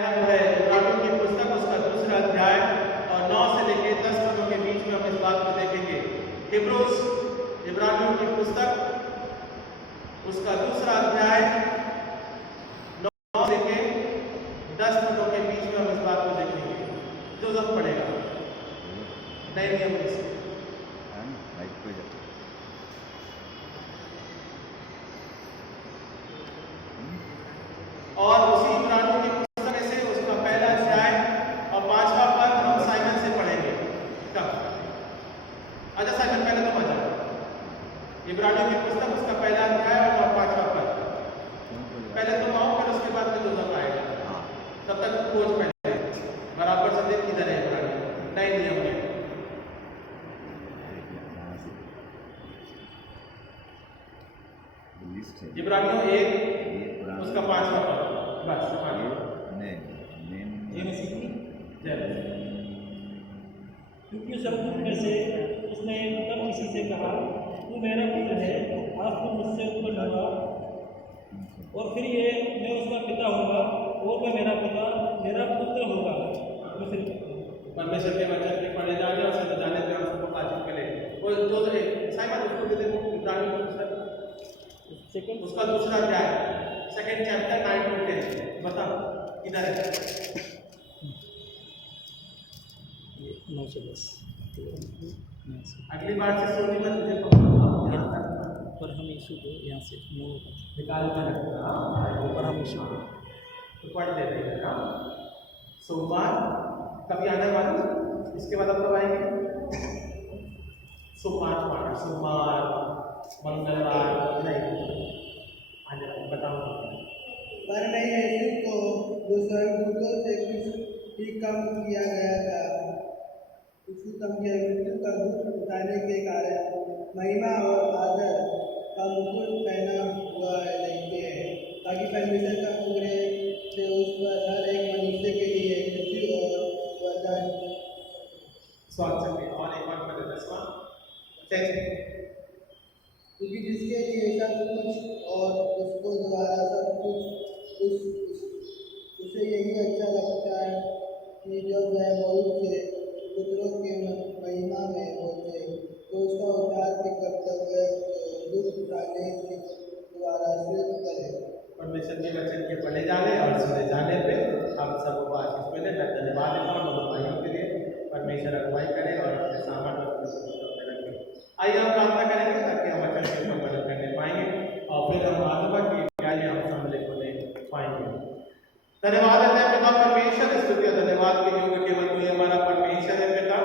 है इब्रानियों की पुस्तक उसका दूसरा अध्याय और 9 से लेकर 10 पदों के बीच में हम इस बात को देखेंगे। हिब्रूज इब्रानियों की पुस्तक उसका दूसरा अध्याय 9 से लेकर 10 पदों के बीच में हम इस बात को देखेंगे। जो सब पढ़ेगा नए नियम से और उसी इब्रानियों की पुस्तक में से उसका पहला अध्याय और 5वां पद हम साइमन से पढ़ेंगे। कब? अच्छा साइमन पहले तुम आ जाओ। इब्रानियों की पुस्तक उसका पहला अध्याय और 5वां पद पहले तुम आओ, फिर उसके बाद में जोसेफ आएगा। तब तक खोज पहले बराबर संदेश किधर है इब्रानियों नए नियम में। इब्रानियों 1 उसका 5वां पद बस क्योंकि सब कुछ में से उसने तब किसी से कहा तू मेरा पुत्र है, आज तू मुझसे उत्पन्न हुआ। और फिर ये मैं उसका पिता होगा और वह मेरा पुत्र होगा। परमेश्वर के वचन के पढ़े जाने और समझाने पे हम सबको बातचीत करें। वो जो साइमन उसको दे देखो इब्रानियों की पुस्तक सेकंड उसका दूसरा अध्याय सेकंड चैप्टर 9 to 10 बताओ किधर है? 9 से 10 अगली बार से सोनी मत मुझे पर हम यीशु को यहाँ से निकाल कर रखना पर हम यीशु को तो पढ़ देते हैं ना। सोमवार कभी आने वाले इसके बाद आप कब आएंगे? सोमवार मंगलवार बताओ। पर मैं यीशु को जो स्वर्गदूतों से कुछ ही कम किया गया था, मृत्यु का दुख उठाने के कारण महिमा और आदर का मुकुट पहना हुआ लेते हैं, ताकि परमेश्वर का अनुग्रह से उस पर हर एक मनुष्य के लिए खुशी और वरदान स्वागत है। और एक बार पढ़े 10वां क्योंकि जिसके लिए सब कुछ और उसको द्वारा सब कुछ उसे यही अच्छा लगता है कि जब वह बहुत से पुत्रों के महिमा में पहुंचे तो उसका उद्धार के कर्तव्य दुख उठाने के द्वारा सिद्ध करे। परमेश्वर के वचन के पढ़े जाने और सुने जाने पे हम सबको आशीष मिले। मैं धन्यवाद देता हूँ दोनों भाइयों के लिए। परमेश्वर अगुवाई करे और अपने सामर्थ्य और रखे। आइए हम प्रार्थना करेंगे ताकि हम वचन के ऊपर मदद करने पाएंगे और फिर हम आत्मा की न्याय हम सम्मिलित होने पाएंगे। धन्यवाद देते हैं पिता परमेश्वर, स्तुति और धन्यवाद के योग्य केवल तू हमारा परमेश्वर है पिता।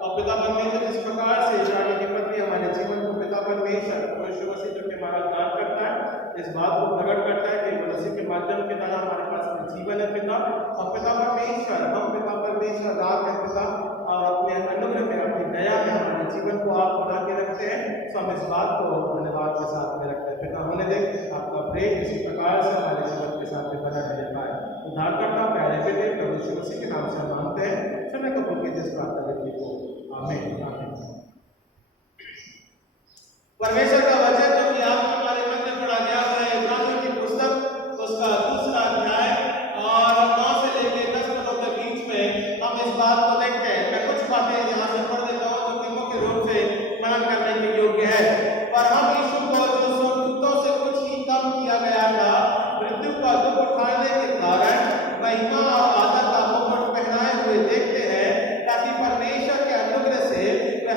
और पिता परमेश्वर जिस प्रकार से इस्राएल की पत्नी हमारे जीवन को पिता परमेश्वर यीशु मसीह जो के हमारा उद्धार करता है, इस बात को प्रकट करता है कि मसीह के माध्यम के द्वारा हमारे पास जीवन है पिता। और पिता परमेश्वर हम पिता परमेश्वर रात है पिता और अपने अनुग्रह में अपनी दया में हमारे जीवन को आप बना के रखते हैं। तो हम इस बात को धन्यवाद के साथ में रखते हैं पिता। होने दें आपका प्रेम इसी प्रकार से हमारे जीवन के साथ में बना रहने पाए। उद्धार करता प्यारे बेटे प्रभु यीशु मसीह के नाम से मांगते हैं। समय कपूर की जिस प्रार्थना व्यक्ति को आमीन आमीन। परमेश्वर का वचन जो कि आपके हमारे मन में पढ़ा गया है इब्रानियों की पुस्तक उसका दूसरा अध्याय और 9 से लेकर 10 पदों के बीच में हम इस बात को देखते हैं। मैं कुछ बातें यहाँ से पढ़ देता हूँ जो कि मुख्य रूप से मनन करने के योग्य है। पर हम यीशु को जो स्वर्गदूतों से कुछ ही कम किया गया था, मृत्यु का दुख उठाने के कारण महिमा और आदर का मुकुट पहनाए हुए देखते हैं, ताकि परमेश्वर के अनुग्रह से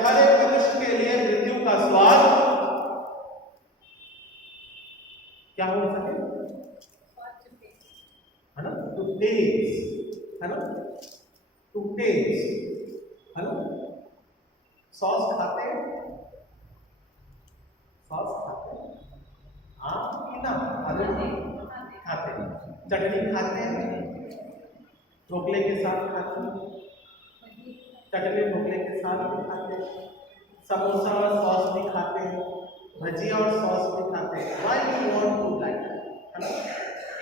हर एक मनुष्य के लिए मृत्यु का स्वाद क्या हो सके है ना, टू टेस्ट है ना, टू टेस्ट है ना। सॉस खाते हैं, सॉस खाते हैं आप की ना खाते हैं, चटनी खाते हैं, ढोकले के साथ खाते हैं, चटनी ढोकले के साथ भी खाते हैं, समोसा और सॉस भी खाते हैं, भजिया और सॉस भी खाते हैं। Why do you want to like that?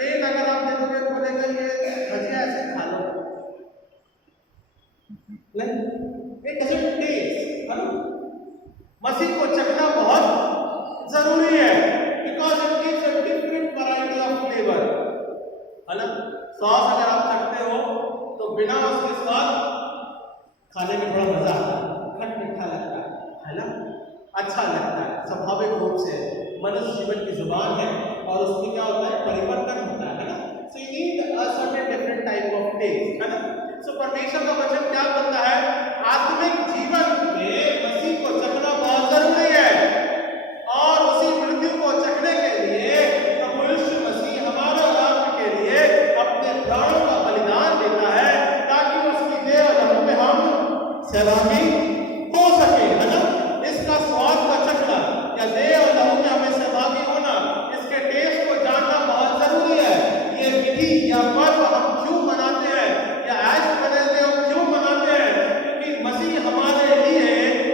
एक अगर आप दे दोगे बोलेगा ये भजिया ऐसे खा लो, नहीं it doesn't taste है ना। मसीह को चखना बहुत जरूरी है because it gives a different variety of flavor है ना। सॉस अगर आप चखते हो बिना उसके स्वाद खाने में थोड़ा मजा आता है, खट मीठा लगता है ना, अच्छा लगता है। स्वाभाविक रूप से मनुष्य जीवन की जुबान है और उसमें क्या होता है, परिवर्तन होता है ना। So you need a certain different type of test, है ना। सो परमेश्वर का वचन क्या बोलता है, आत्मिक जीवन में मसीह को चखना बहुत जरूरी है और उसी मृत्यु को चखने के लिए प्रभु यीशु मसीह हमारे नाम के लिए अपने प्राणों का बलिदान देता है ताकि उसकी देह और लहू में हम सहभागी हो सके, है ना। इसका स्वाद का चखना या देह और लहू में हमें सहभागी होना, इसके टेस्ट को जानना बहुत जरूरी है। ये विधि या पर्व हम क्यों मनाते हैं या ऐश वेडनेसडे हम क्यों मनाते हैं, क्योंकि मसीह हमारे लिए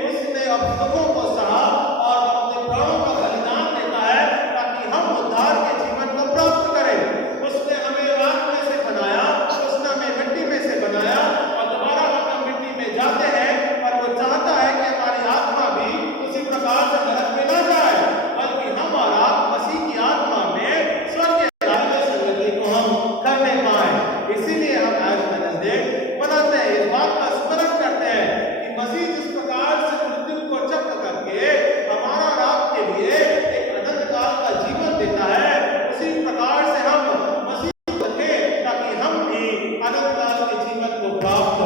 उसने अब दुखों को सहा और अपने प्राणों का बलिदान देता है ताकि हम उद्धार के जीवन को प्राप्त करें। उसने हमें आग में से बनाया, उसने हमें मिट्टी में से बनाया और दोबारा हम मिट्टी में जाते हैं, और वो चाहता है कि हमारी आत्मा भी उसी प्रकार से नरक में ना जाए, बल्कि हमारा मसीह की आत्मा में स्वर्ग के राज्य में संगति को हम करने पाए। इसीलिए हम ऐश वेडनेसडे मनाते हैं, इस बात का स्मरण करते हैं कि मसीह जिस प्रकार से मृत्यु को जब्त करके हमारा और आपके लिए एक अनंत काल का जीवन देता है, उसी प्रकार से हम मसीह को रखें ताकि हम भी अनंत काल के जीवन को प्राप्त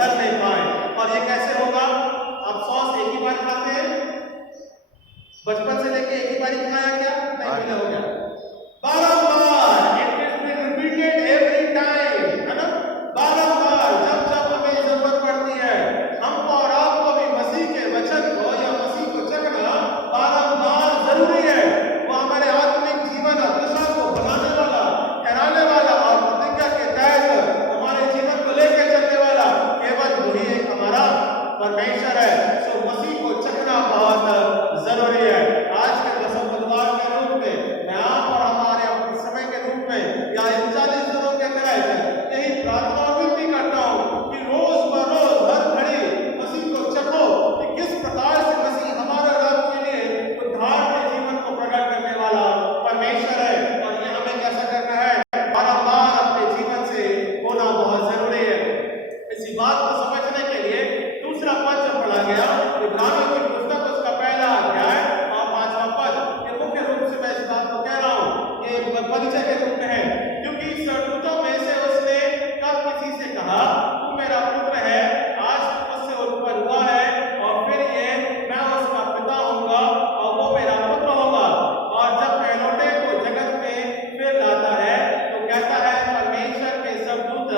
करने पाए। और ये कैसे होगा, आप सॉस एक ही बार खाते हैं, बचपन से लेके एक ही बार खाया क्या, नहीं मिला हो गया, बारंबार, it is been repeated every time, है ना। बारंबार जब जब हमें जरूरत पड़ती है, हमको और आपको भी मसीह के वचन को या मसीह को चखना बारंबार जरूरी है। वो हमारे आत्मिक जीवन और दशा को बनाने वाला, ठहराने वाला और प्रतिज्ञा के तहत हमारे जीवन को लेकर चलने वाला केवल वही एक हमारा परमेश्वर है। सो मसीह को चखना बहुत जरूरी है। आज के दसों बुधवार के रूप में मैं आप और हमारे अपने समय के रूप में या इन 40 दिनों के तहत यही प्रार्थना और विनती करता हूँ कि रोज बरोज हर घड़ी मसीह को चखो कि किस प्रकार से मसीह हमारे और आपके लिए उद्धार के जीवन को प्रकट करने वाला परमेश्वर है, और ये हमें कैसा करना है, बारंबार अपने जीवन से होना बहुत जरूरी है। इसी बात को समझने के लिए दूसरा पद जब पढ़ा गया, इब्रानियों की पुस्तक उसका पहला अध्याय और 5वां पद, ये मुख्य रूप से मैं इस बात को कह रहा हूँ, ये परिचय के रूप में है, क्योंकि सरदूतों में से उसने कब किसी से कहा, तू मेरा पुत्र है, आज उससे उत्पन्न हुआ है, और फिर ये मैं उसका पिता होऊंगा और वो मेरा पुत्र होगा। और जब पहलौठे को जगत में फिर लाता है तो कहता है परमेश्वर के सब दूत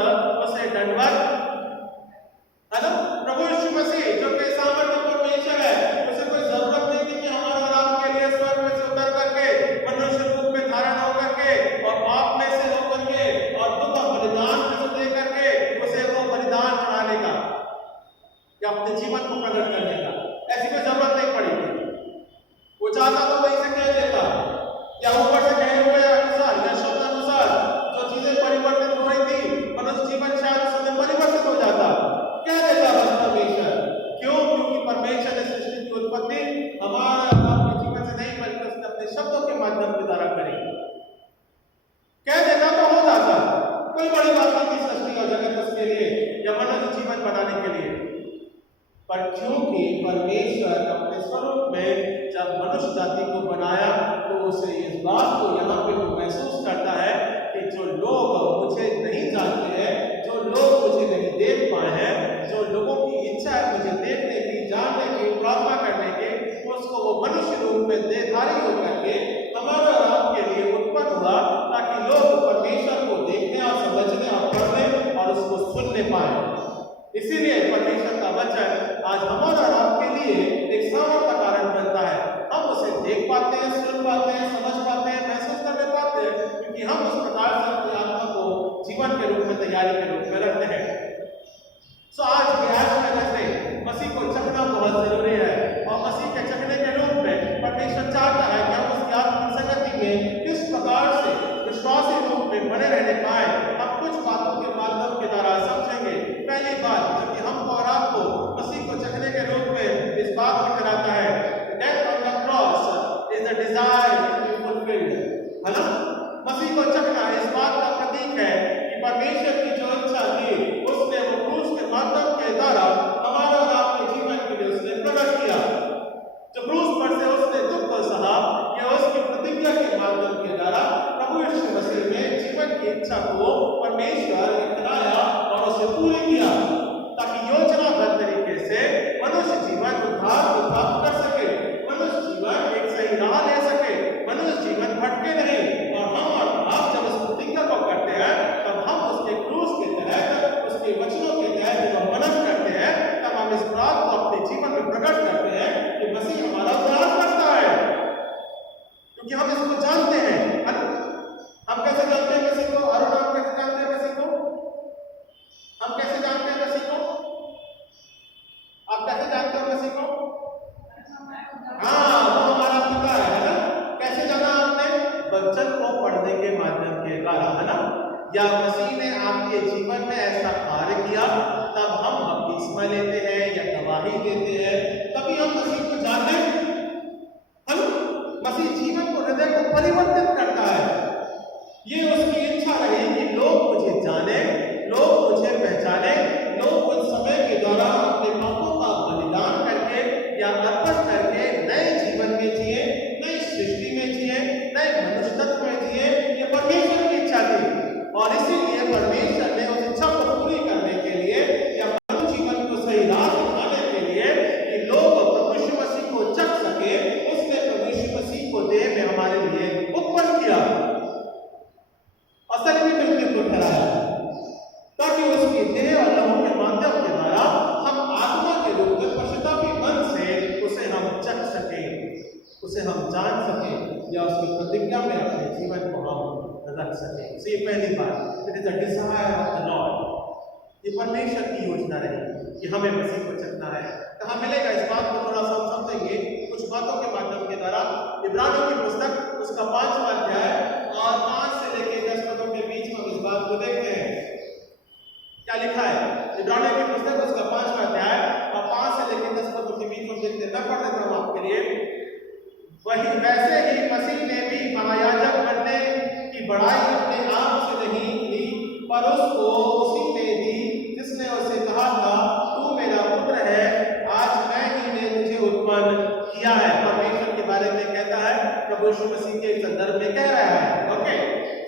उसे दंडवत, है ना। प्रभु यीशु मसीह जो कि सामर्थ्य परमेश्वर है, उसे कोई जरूरत नहीं थी कि हमारे और आपके लिए स्वर्ग में से उतर करके मनुष्य रूप में धारण होकर के और पाप में से होकर के और दुख का बलिदान दे करके उसे वो बलिदान चढ़ाने का या अपने जीवन को प्रकट करने का ऐसी कोई जरूरत नहीं पड़ी थी। वो चाहता तो वही से कह देता, या ऊपर से कहे हुए अनुसार या शब्द अनुसार जो चीजें परिवर्तित हो रही थी, मनुष्य जीवन शायद उस समय परिवर्तित हो जाता, क्या देता बस परमेश्वर। क्यों? क्योंकि परमेश्वर ने सृष्टि की उत्पत्ति हमारे आपके जीवन से नहीं, बल्कि उसने अपने शब्दों के माध्यम से द्वारा करी। कह देता तो हो जाता, कोई बड़ी बात नहीं थी सृष्टि और जगत उसके लिए या मनुष्य जीवन बनाने के लिए। पर क्योंकि परमेश्वर अपने स्वरूप में जब मनुष्य जाति को बनाया तो उसे इस बात को यहाँ पे वो महसूस करता है कि जो लोग मुझे नहीं जानते हैं, जो लोग मुझे नहीं देख पाए हैं, जो लोगों की इच्छा है मुझे देखने की, जानने की, प्रार्थना करने की, उसको वो मनुष्य रूप में देहधारी होकर के हमारे और आपके लिए उत्पन्न हुआ ताकि लोग परमेश्वर को देखने और समझने और पढ़ने और उसको सुनने पाए। इसीलिए परमेश्वर का वचन आज हमारे और आपके लिए एक सामर्थ का कारण बनता है। हम उसे देख पाते हैं, सुन पाते हैं, समझ पाते हैं, महसूस करने पाते हैं, क्योंकि हम उस प्रकार से अपनी आत्मा को जीवन के रूप में, तैयारी के रूप में रखते हैं। सो आज मसीह को चखना बहुत जरूरी है, और मसीह के चखने के रूप में परमेश्वर चाहता है कि हम उसकी आत्मिक संगति में किस प्रकार से विश्वासी रूप में बने रहने पाए। हम कुछ बातों के माध्यम के द्वारा समझेंगे। पहली बात जो कि हमको और आपको मसीह को चखने के रूप में इस बात को कराता है, death on the cross is the desire to be fulfilled, है ना। मसीह को चखना इस बात का प्रतीक है कि परमेश्वर की जो इच्छा थी उसने वो क्रूस के माध्यम के द्वारा हमारा और आपके जीवन के लिए उसने प्रकट किया। जो क्रूस पर से उसने दुख को सहा, यह उसकी प्रतिज्ञा के माध्यम के द्वारा प्रभु यीशु मसीह ने जीवन की इच्छा को परमेश्वर ने कराया और उसे पूरी किया, ताकि योजनाबद्ध तरीके से मनुष्य जीवन उद्धार को प्राप्त कर सके, मनुष्य जीवन एक सही राह ले सके, मनुष्य जीवन भटके नहीं। और हम और आप जब इस प्रतिज्ञा को करते हैं तब हम उसके क्रूस के तहत, उसके वचनों के तहत जब हम मनन करते हैं तब हम इस बात को अपने जीवन में प्रकट करते हैं कि मसीह हमारा उद्धार करता है, क्योंकि हम इसको जानते हैं। हम कैसे जानते हैं मसीह को? अरुण, आप कैसे जानते हैं मसीह को? हम कैसे जानते हैं मसीह को? आप कैसे जानते हो मसीह को? हाँ, वो हमारा पिता है ना? कैसे जाना आपने? वचन को पढ़ने के माध्यम के द्वारा, है ना? या मसीह ने आपके जीवन में ऐसा कार्य किया तब हम बपतिस्मा लेते हैं या गवाही देते हैं, तभी हम मसीह को जानते हैं। मसीह जीवन को, हृदय को परिवर्तित करता है। ये उसकी इच्छा रही कि लोग मुझे जाने, लोग मुझे पहचाने, लोग उस समय के दौरान अपने पापों का बलिदान करके या अर्पण करके नए जीवन में जिए, नई सृष्टि में जिए, नए मनुष्यत्व में जिए। ये परमेश्वर की इच्छा थी और इसीलिए परमेश्वर ने उस इच्छा को पूरी करने के लिए या मानव जीवन को सही राह दिखाने के लिए कि लोग प्रभु यीशु मसीह को चख सके, उसने प्रभु यीशु मसीह को देह में हमारे लिए उत्पन्न किया, असल में मृत्यु को ठहराया, ताकि उसकी देह और लहू के माध्यम के द्वारा हम आत्मा के रूप में पश्चातापी मन से उसे हम चख सके, उसे हम जान सके या उसकी प्रतिज्ञा में अपने जीवन को हम रख सके। ये पहली बात, it is a desire of the Lord. ये परमेश्वर की योजना रही कि हमें मसीह को चखना है। कहाँ मिलेगा इस बात को थोड़ा सा समझेंगे कुछ बातों के माध्यम के द्वारा। इब्रानियों की पुस्तक उसका 5वां अध्याय और 5 से लेकर 10 पदों के बीच में इस बात को देखते हैं। क्या लिखा है? इब्रानियों की पुस्तक उसका 5वां अध्याय और 5 से लेकर 10 पदों के बीच में देखते हैं। मैं पढ़ देता हूँ आपके लिए। वही वैसे ही मसीह ने भी महायाजक बनने की बड़ाई अपने आप से नहीं ली, पर उसको उसी ने दी जिसने उसे कहा था, तू मेरा पुत्र है, आज मैं ही ने तुझे उत्पन्न किया है। परमेश्वर के बारे में कहता है, प्रभु यीशु मसीह के संदर्भ में कह रहा है। ओके,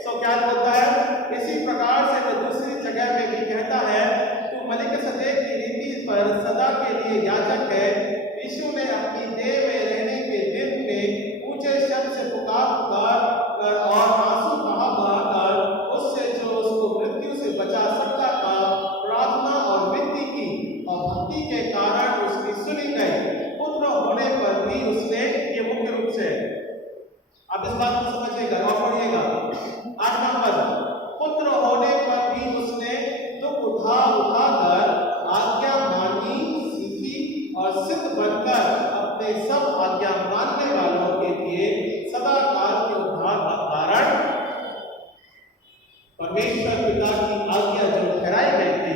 सो क्या बोलता है? इसी प्रकार से वह दूसरी जगह में भी कहता है, तू मलिकिसदेक की रीति पर सदा के लिए याजक है। यीशु ने अपनी देह में रहने के दिन में ऊंचे शब्द से पुकार कर और आंसू बहा उससे जो उसको मृत्यु से बचा सकता था प्रार्थना और विनती की, और भक्ति के कारण उसकी सुनी गई। पुत्र होने पर भी उसने, ये मुख्य रूप से आप इस बात को समझिएगा और पढ़िएगा 8वां पद, पुत्र होने पर भी उसने दुख उठाकर आज्ञा मानी, सीखी और सिद्ध बनकर अपने सब आज्ञा मानने वालों के लिए सदा काल के उद्धार का कारण, परमेश्वर पिता की आज्ञा जो ठहराई गई थी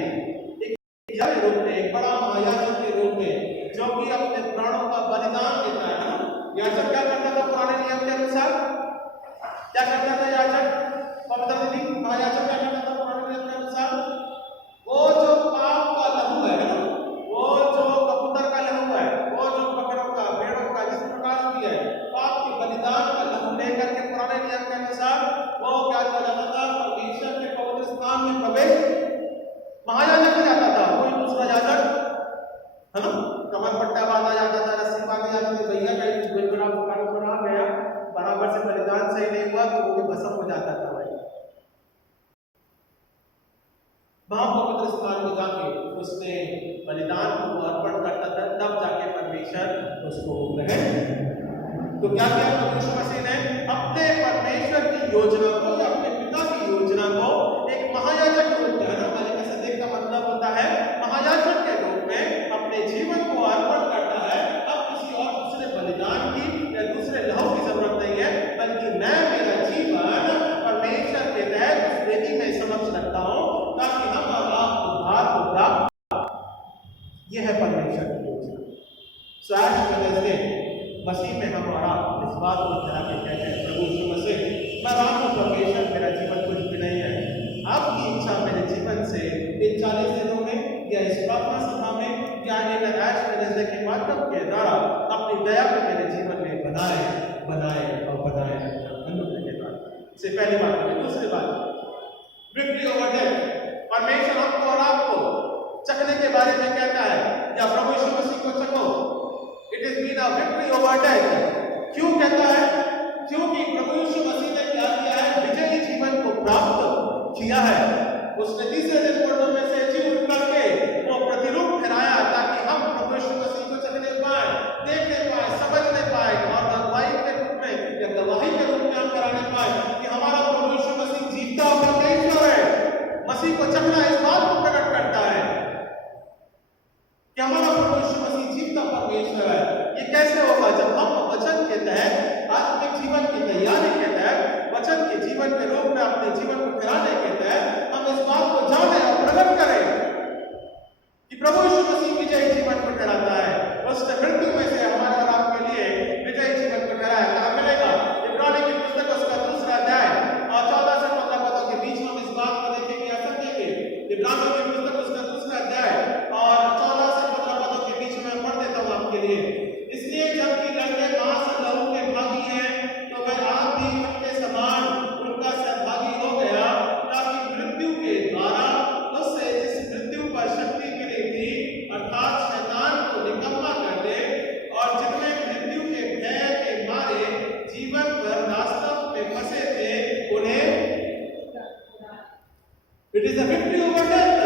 एक रूप में, एक बड़ा महायाजक के रूप में, जो कि अपने प्राणों का बलिदान देता है ना। याजक क्या करता था पुराने नियम के अनुसार? क्या करता था याजक? पवित्र दीदी, महायाजक क्या करता था पुराने नियम के अनुसार? वो जो पाप का लहू है ना, वो जो कबूतर का लहू है, वो जो बकरों का, भेड़ों का, जिस प्रकार की है, पाप के बलिदान का लहू लेकर के पुराने नियम के अनुसार वो क्या किया जाता था? परमेश्वर के पवित्र स्थान में प्रवेश महायाजक जाता था, कोई दूसरा याजक, है ना, कमर पट्टा बांधा जाता था, रस्सी बांधी जाती थी, भैया कहीं बड़ा गया, बराबर से बलिदान सही नहीं हुआ तो वो भी भस्म हो जाता था। भाई वहां पवित्र स्थान में जाके उसने बलिदान को अर्पण करता था, तब जाके परमेश्वर उसको ग्रहण। तो क्या किया प्रभु यीशु मसीह ने? अपने परमेश्वर की योजना को या अपने पिता की योजना को एक महायाजक के रूप में, है ना, मलिकिसदेक का मतलब होता है महायाजक के रूप में अपने जीवन को अर्पण करता है। अब किसी और दूसरे बलिदान की या दूसरे लहू की जरूरत नहीं है, बल्कि मैं मेरा जीवन परमेश्वर के तहत उस वेदी में समक्ष रखता हूं, ताकि हम और आप उद्धार को प्राप्त। यह है परमेश्वर की योजना। मसीह में हम और आप इस बात को ध्यान में कहते हैं, प्रभु यीशु मसीह, मैं राम हूं परमेश्वर, मेरा जीवन कुछ भी नहीं है, आपकी इच्छा मेरे जीवन से इन 40 दिनों में या इस प्रार्थना सभा में या इन ऐश वेडनेसडे के माध्यम के द्वारा अपनी दया को मेरे जीवन में बनाए और बनाए अनुग्रह के द्वारा। इससे पहली बात है। दूसरी बात, विक्ट्री ओवर डेथ। परमेश्वर हमको और आपको चखने के बारे में कहता है, या प्रभु यीशु मसीह को चखो। It is been a victory over death. क्यों कहता है? क्योंकि प्रभु यीशु मसीह ने क्या किया है? विजयी जीवन को प्राप्त किया है। उसने तीसरे दिन मुर्दों में से जी उठ करके वो प्रतिरूप ठहराया, ताकि हम प्रभु यीशु मसीह को चखने पाए, देखने पाए, समझने पाए और गवाही के रूप में या गवाही के रूप में हम कराने पाए कि हमारा प्रभु यीशु मसीह जीता और परमेश्वर है। मसीह को चखना इस बात को प्रकट करता है कि हमारा प्रभु यीशु मसीह जीता परमेश्वर है। ये कैसे होगा? जब हम वचन के तहत आत्मिक जीवन की तैयारी के तहत वचन के जीवन के रूप में अपने जीवन को ठहराने के तहत हम इस बात को जाने और प्रकट करें कि प्रभु यीशु मसीह विजयी जीवन को ठहराता है। उसने मृत्यु में से हमारे और आपके लिए विजयी जीवन को ठहराया। कहाँ मिलेगा? इब्रानी की पुस्तक उसका 2 अध्याय और 14 से 15 पदों के बीच में हम इस बात को देखेंगे या समझेंगे। इब्रानी की पुस्तक उसका 2 अध्याय और 14 से 15 पदों के बीच में पढ़ देता हूँ आपके लिए। इसलिए जबकि लड़के मांस और लहू के भागी हैं, तो वह आप भी उनके समान उनका सहभागी हो गया, ताकि मृत्यु के द्वारा उससे जिस मृत्यु पर शक्ति मिली थी, अर्थात शैतान को निकम्मा कर दे, और जितने मृत्यु के भय के मारे जीवन पर वास्तव में फंसे थे, उन्हें it is a victory over death.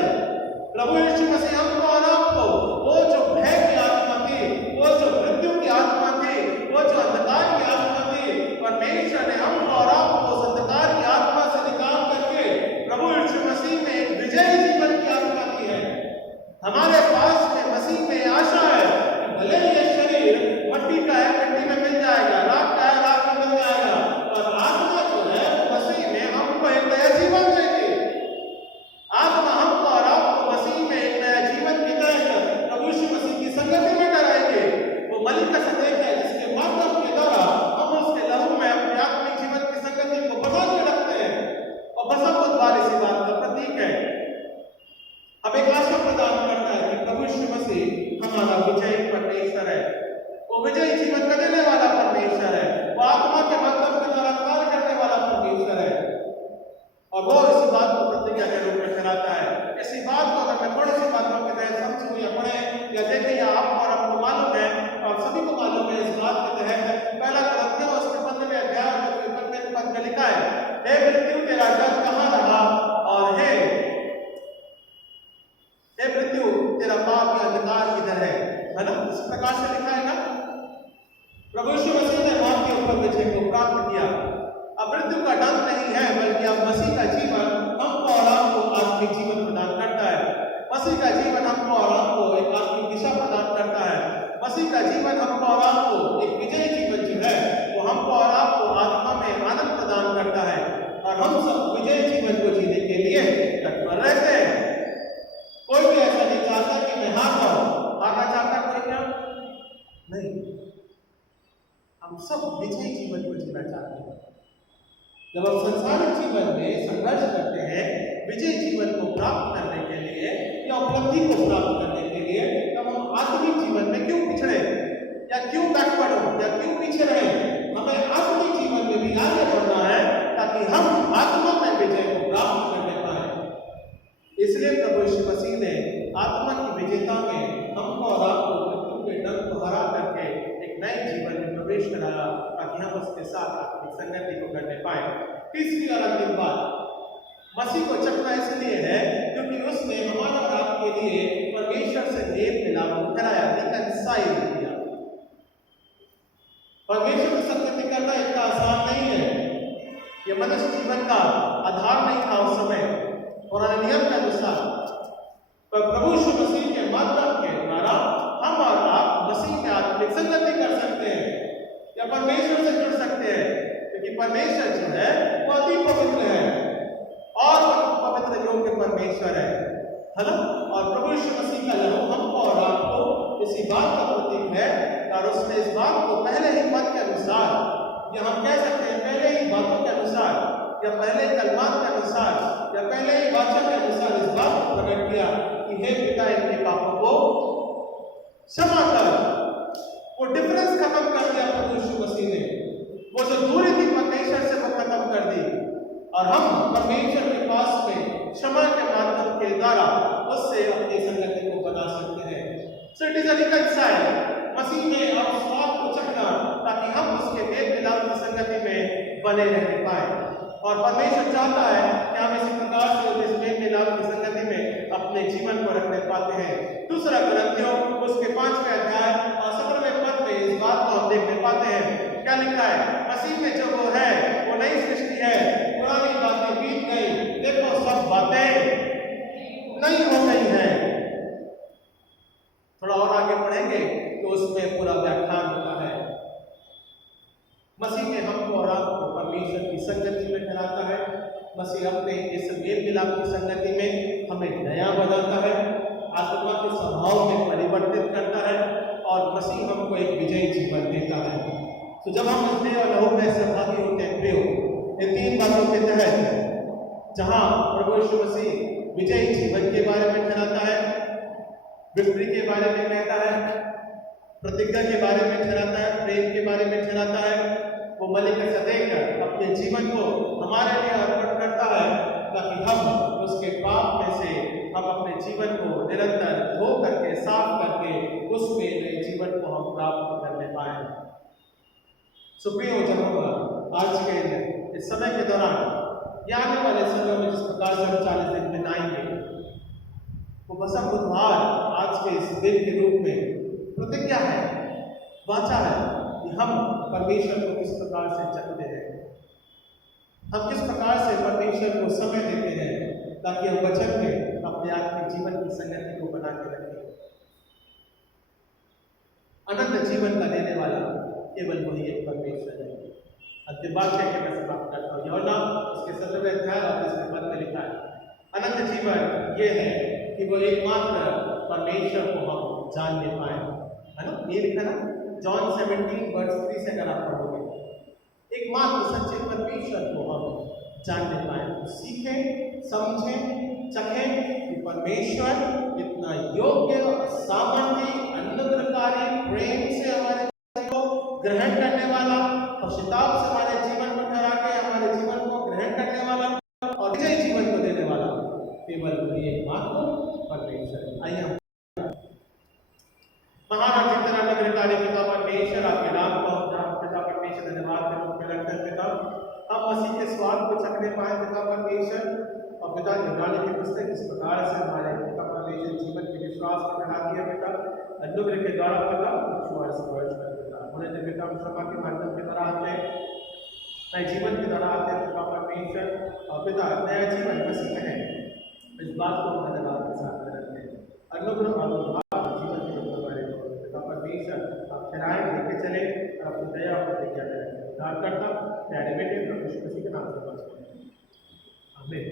प्रभु यीशु मसीह हमको और आपको वो जो भय की आत्मा थी, वो जो मृत्यु की आत्मा थी, वो जो अंधकार की आत्मा थी, परमेश्वर ने हमको और आपको उस अंधकार की आत्मा से निकाल करके प्रभु यीशु मसीह में एक विजयी जीवन की आत्मा दी है। हमारे पास में मसीह में आशा है कि भले ही ये शरीर मट्टी का है, मिट्टी में मिल जाएगा, राख का है, राख में मिल जाएगा, और आत्मा जो है मसीह में हमको एक नया जीवन देगी। आत्मा हमको और आपको मसीह में एक नया जीवन की तरह प्रभु यीशु मसीह की संगति में कराएंगे। वो बलि का संदेश है जिसके माध्यम के द्वारा हम उसके लहू में अपने आत्मिक जीवन की संगति को बसा के रखते हैं, और बसा को द्वार इसी बात का प्रतीक है। अब एक आशा प्रदान करता है कि प्रभु यीशु मसीह हमारा विजयी परमेश्वर है। वो विजयी जीवन का देने वाला परमेश्वर है। वो आत्मा के माध्यम के द्वारा कार्य करने वाला परमेश्वर है, और वो इस बात को प्रतिज्ञा के रूप में कराता है। इसी बात को अगर मैं थोड़ी सी बातों के तहत समझूं या पढ़ें या देखें, या आपको और आपको मालूम है और सभी को मालूम है, इस बात के तहत पहला कुरिन्थियों उसके 15वें अध्याय के 15वें पद में लिखा है, हे मृत्यु तेरा जल कहाँ रहा, और हे मृत्यु तेरा पाप या अंधकार किधर है ना? इस प्रकार से लिखा है ना। प्रभु यीशु मसीह ने मौत के ऊपर विजय को प्राप्त किया। अब मृत्यु का डंक नहीं है, बल्कि अब मसीह का जीवन हमको और आपको आत्मिक जीवन प्रदान करता है। मसीह का जीवन हमको और आपको एक आत्मिक दिशा प्रदान करता है। मसीह का जीवन हमको और आपको एक विजयी जीवन जो है वो हमको और आपको आत्मा में आनंद प्रदान करता है, और हम सब विजयी जीवन को जीने के लिए तत्पर रहते हैं। कोई भी ऐसा नहीं चाहता कि मैं हार जाऊं। हारना चाहता कोई क्या? नहीं। हम सब विजयी जीवन को जीना चाहते हैं। जब हम संसारिक जीवन में संघर्ष करते हैं विजय जीवन को प्राप्त करने के लिए या उपलब्धि को प्राप्त करने के लिए, तब हम आत्मिक जीवन में क्यों पिछड़े या क्यों बैकवर्ड हो या क्यों पीछे रहे? हमें आत्मिक जीवन में भी आगे बढ़ना है, ताकि हम आत्मा में विजय को प्राप्त करने पाए। इसलिए प्रभु यीशु मसीह ने आत्मा की विजेता में हमको और आपको मृत्यु के डंक को हरा करके एक नए जीवन में प्रवेश कराया, ताकि हम उसके साथ अपनी संगति को करने पाए। तीसरी और अंतिम बात, मसीह को चखना इसलिए है क्योंकि उसने हमारा और आपके लिए परमेश्वर से मेल मिलाप कराया, रिकंसाइल किया। परमेश्वर की संगति करना इतना आसान नहीं है। यह मनुष्य जीवन का आधार नहीं था उस समय पुराने नियम के अनुसार, पर प्रभु यीशु मसीह के माध्यम के द्वारा हम और आप मसीह में आत्मिक संगति कर सकते हैं या परमेश्वर से जुड़ सकते हैं, क्योंकि परमेश्वर जो है वो अति पवित्र है और पवित्र योग्य परमेश्वर है ना। और प्रभु यीशु मसीह का लहू हमको और आपको इसी बात का प्रतीक है, और उसने इस बात को पहले ही पद के अनुसार, या हम कह सकते हैं पहले ही बातों के अनुसार या पहले कलमात के अनुसार या पहले ही वाचा के अनुसार इस बात को प्रकट किया कि हे पिता इनके पापों को क्षमा कर। वो डिफरेंस खत्म कर दिया प्रभु यीशु मसीह ने, वो जो दूरी थी परमेश्वर से वो खत्म कर दी और हम परमेश्वर के पास में क्षमा के माध्यम के द्वारा उससे अपनी संगति को बना सकते हैं। So it is a reconcile, मसीह में अब स्वाद को चखना ताकि हम उसके मेल मिलाप की संगति में बने रहने पाए। और परमेश्वर चाहता है कि हम इसी प्रकार से इस मेल मिलाप की संगति में अपने जीवन को रखने पाते हैं। दूसरा कुरिन्थियों उसके 5वें अध्याय और 17वें पद में इस बात को हम देखने पाते हैं। क्या लिखा है? मसीह में जो वो है वो नई सृष्टि है, पुरानी बातें बीत गई, देखो सब बातें नई हो गई हैं। थोड़ा और आगे पढ़ेंगे तो उसमें पूरा व्याख्यान होता है। मसीह में हमको और आपको परमेश्वर की संगति में ठहराता है। मसीह अपने इस मेल मिलाप की संगति में हमें नया बनाता है, आत्मा के स्वभाव में परिवर्तित करता है और मसीह हमको एक विजयी जीवन देता है। तो जब हम इस देह और लहू में सहभागी होते हैं प्रियो, इन 3 बातों के तहत जहां प्रभु यीशु मसीह विजयी जीवन के बारे में ठहराता है, विक्ट्री के बारे में कहता है, प्रतिज्ञा के बारे में ठहराता है, प्रेम के बारे में ठहराता है, वो बलि का देकर अपने जीवन को हमारे लिए अर्पण करता है ताकि हम उसके पाप में से हम अपने जीवन को निरंतर धो करके साफ करके उसमें नए जीवन को हम प्राप्त करने पाए। सुप्रियो जब आज के इस समय के दौरान या आने वाले समय में जिस प्रकार से हम 40 दिन बिताएंगे, वो बसम बुधवार आज के इस दिन के रूप में प्रतिज्ञा है, वाचा है कि हम परमेश्वर को किस प्रकार से चाहते हैं, हम किस प्रकार से परमेश्वर को समय देते हैं ताकि हम वचन में अपने आत्मिक जीवन की संगति को बना के रखें। अनंत जीवन का देने वाला केवल वही एक परमेश्वर है। अंतिम बात कह के मैं समाप्त करता हूँ। यूहन्ना उसके 17वें अध्याय और 20वें पद में लिखा है, अनंत जीवन ये है कि वो एकमात्र परमेश्वर को हम जानने पाए, है ना? ये लिखा ना जॉन 17:3 से अगर आप पढ़ोगे, एकमात्र सच्चे परमेश्वर को हम जानने पाए, सीखें, समझें, चखें कि परमेश्वर कितना योग्य, सामर्थ्य, अनुग्रहकारी, प्रेम से हमारे को ग्रहण करने वाला, पश्चाताप से हमारे जीवन को ठहरा के हमारे जीवन को ग्रहण करने वाला और विजयी जीवन को देने वाला केवल वही एकमात्र परमेश्वर। आइए महान और जितना अनुग्रहकारी पिता परमेश्वर, आपके नाम को पिता परमेश्वर धन्यवाद के रूप में रखते हैं। पिता, हम मसीह के स्वाद को चखने पाए पिता परमेश्वर, और पिता यूनानी की पुस्तक इस प्रकार से हमारे पिता परमेश्वर जीवन के विश्वास को बढ़ा दिया पिता, अनुग्रह के द्वारा पिता विश्वास स्पर्श कर पिता उन्हें जब पिता सभा के माध्यम के द्वारा आते हैं, नए जीवन के द्वारा आते हैं पिता परमेश्वर, और पिता नया जीवन मसीह है, इस बात को हम धन्यवाद के साथ रखते हैं। अनुग्रह और जीवन के पिता परमेश्वर आप खिराए लेके चले और अपनी दया और प्रतिज्ञा करें। उद्धार करता प्यारे बेटे प्रभु यीशु मसीह के नाम से आमीन।